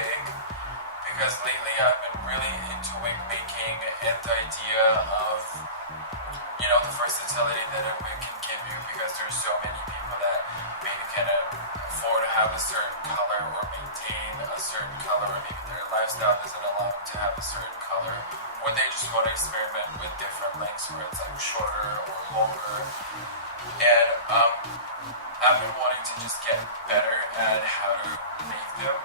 wig, because lately I've been really into wig making and the idea of, you know, the versatility that a wig can give you, because there's so many people that maybe cannot afford to have a certain color or maintain a certain color, or maybe their lifestyle doesn't allow them to have a certain color, or they just want to experiment with different lengths where it's like shorter or longer. And I've been wanting to just get better at how to make them,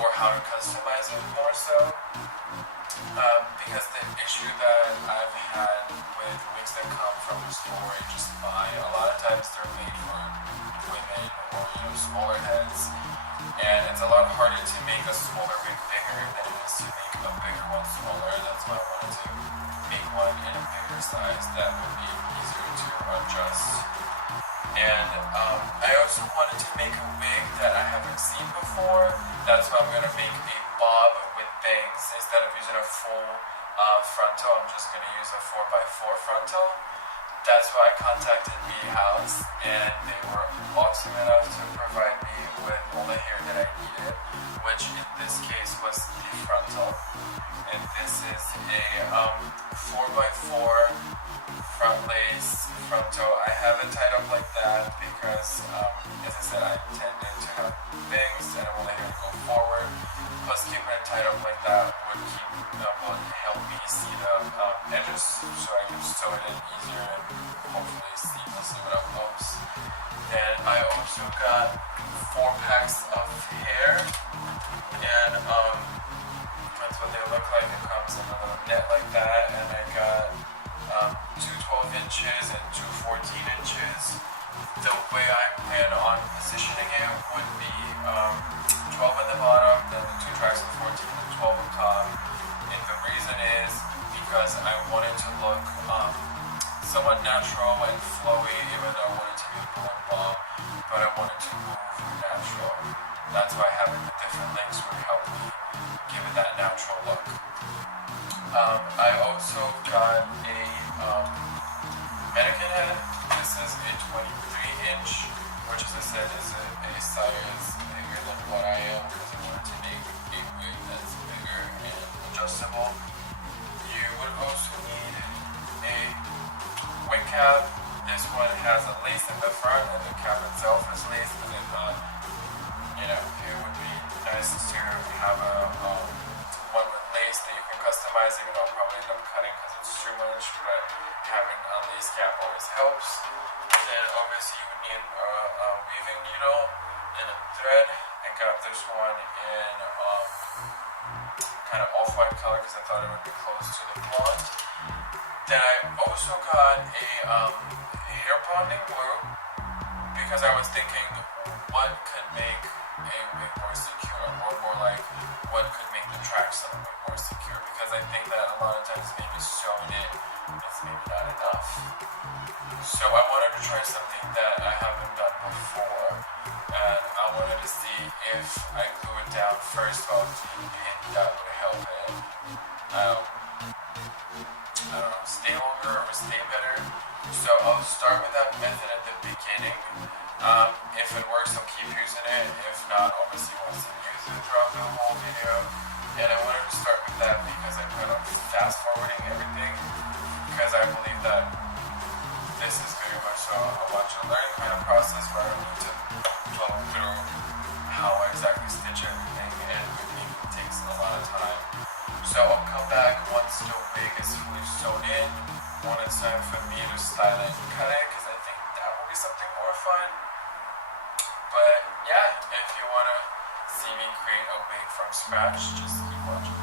or how to customize it more so, because the issue that I've had with wigs that come from the store and just buy, a lot of times they're made for women or, you know, smaller heads, and it's a lot harder to make a smaller wig bigger than it is to make a bigger one smaller. That's why I wanted to make one in a bigger size that would be easier to adjust. And I also wanted to make a wig that I haven't seen before. That's why I'm going to make a bob with bangs. Instead of using a full frontal, I'm just going to use a 4x4 frontal. That's why I contacted REMY House, and they were awesome enough to provide me with all the hair that I needed, which in this case was the frontal. And this is a 4x4 front lace frontal. I have it tied up like that because, as I said, I intended to have bangs and I want the hair to go forward. Plus, keeping it tied up like that would help me see the edges, so I can sew it in easier and hopefully seamlessly without bumps. Then I also got 4 packs of hair, and that's what they look like. It comes in a little net like that, and I got 2 12 inches and 2 14 inches. The way I plan on positioning it would be 12 at the bottom, then the 2 tracks of 14 and 12 on top. And the reason is because I want it to look somewhat natural and flowy, even though I want it to be a blonde bob, but I want it to move natural. That's why having the different lengths would help me give it that natural look. I also got a mannequin head. This is a 23-inch, which, as I said, is a size bigger than what I am, because I wanted to make a wig that's bigger and adjustable. You would also need a wig cap. This one has a lace in the front, and the cap itself is laced, because I thought, you know, it would be nice to have a one with lace that you can customize, even though I'll probably end up cutting because it's too much, but having a lace cap always helps. Then obviously you would need a weaving needle and a thread. I got this one in kind of off-white color because I thought it would be close to the blonde. Then I also got a hair bonding glue, because I was thinking what could make a wig more secure, or more like what could make the tracks of a wig more secure, because I think that a lot of times maybe sewing it is maybe not enough. So I wanted to try something that I haven't done before, and I wanted to see if I glue it down first while it's being pinned, that would help it I don't know, stay longer or stay better. So I'll start with that method at the beginning. If it works, I'll keep using it. If not, obviously once I use it throughout the whole video. And I wanted to start with that because I plan on fast forwarding everything, because I believe that this is very much so a watch and learn kind of process where I need to go through how I exactly stitch everything, and it takes a lot of time. So I'll come back once the wig is fully sewn in, when it's time for me to style it and cut it, because I think that will be something more fun. But yeah, if you want to see me create a wig from scratch, just keep watching.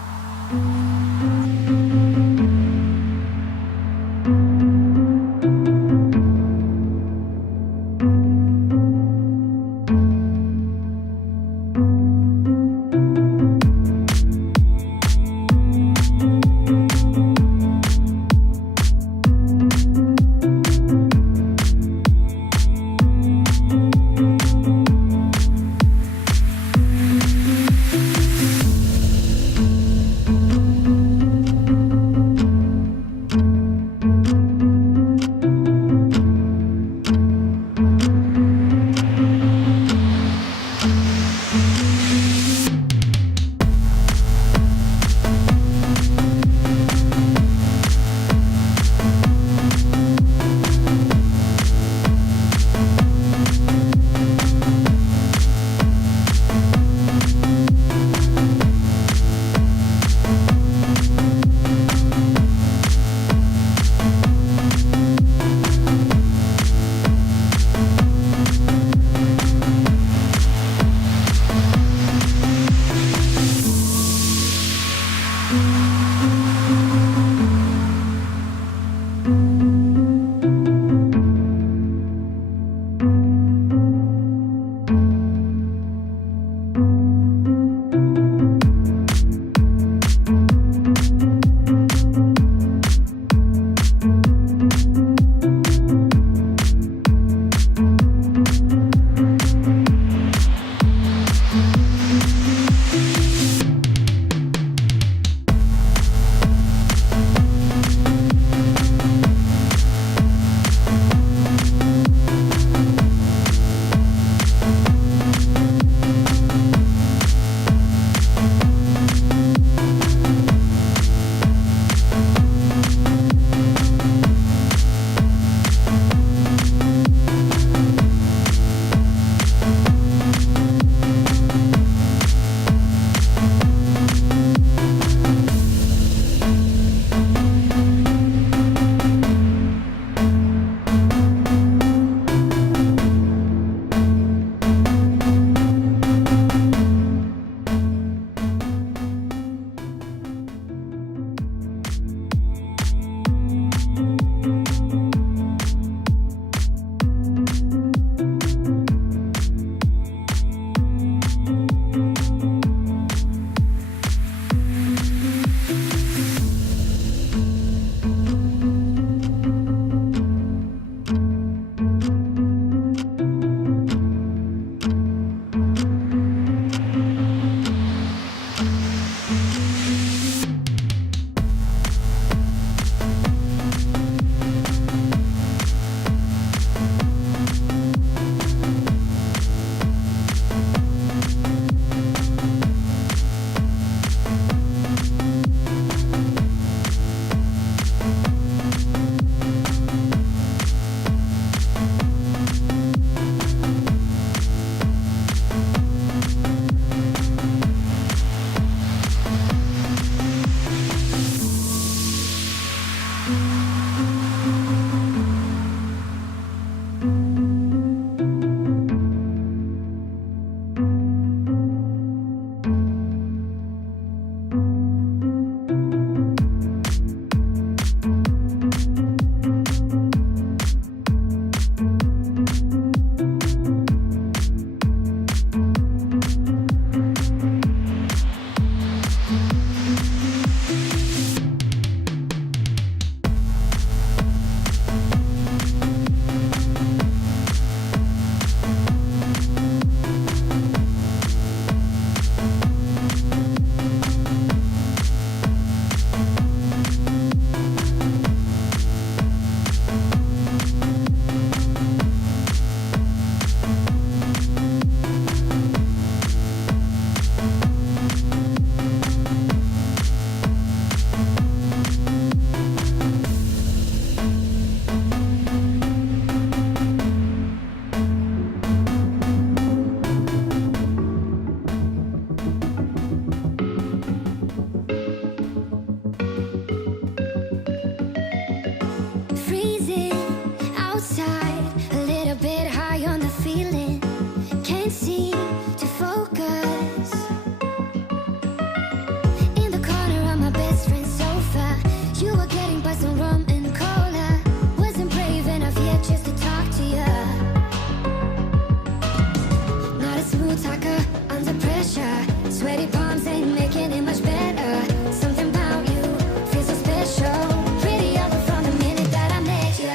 palms ain't making it much better. Something about you feels so special. Pretty all from the minute that I met you.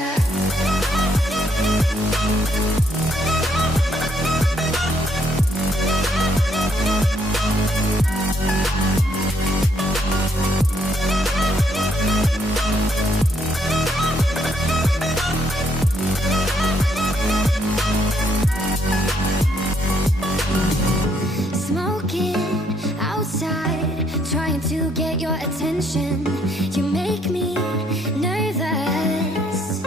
Smoking outside, trying to get your attention. You make me nervous.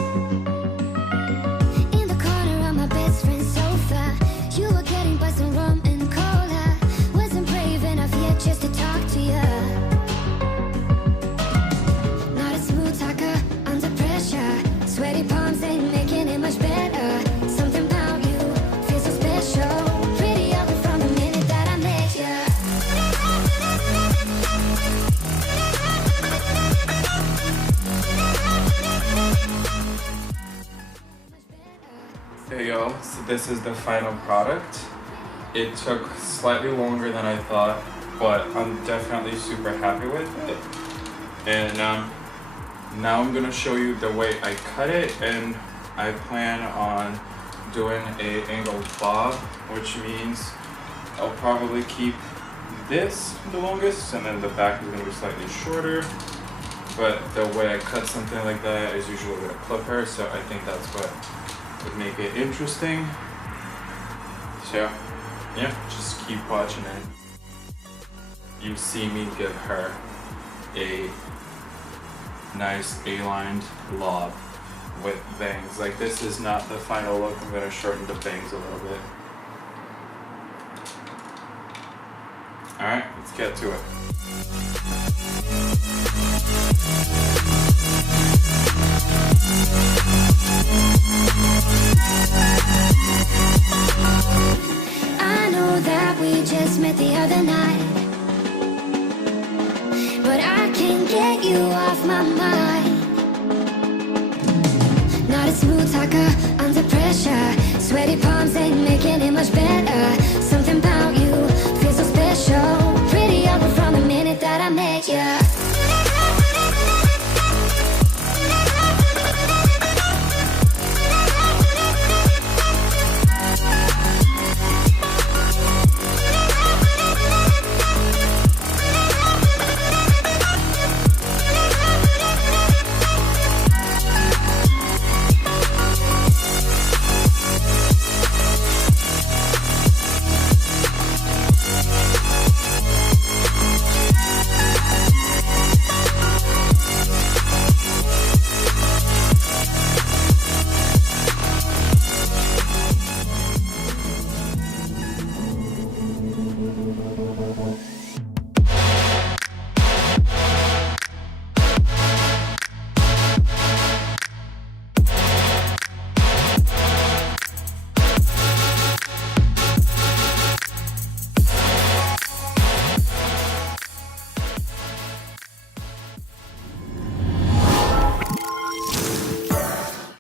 In the corner of my best friend's sofa, you were getting by some rum and cola. Wasn't brave enough yet just to talk to you. Not a smooth talker under pressure. Sweaty palms ain't making it much better. Something about you feels so special. Pretty all from the minute that I met you. Hey y'all, so this is the final product. It took slightly longer than I thought, but I'm definitely super happy with it. And now I'm gonna show you the way I cut it, and I plan on doing a angled bob, which means I'll probably keep this the longest, and then the back is gonna be slightly shorter. But the way I cut something like that is usually with a clipper, so I think that's what would make it interesting. So yeah, just keep watching it. You see me give her a nice A-lined lob with bangs. Like, this is not the final look. I'm gonna shorten the bangs a little bit. All right, let's get to it. I know that we just met the other night, but I can't get you off my mind. Not a smooth talker under pressure. Sweaty palms ain't making it much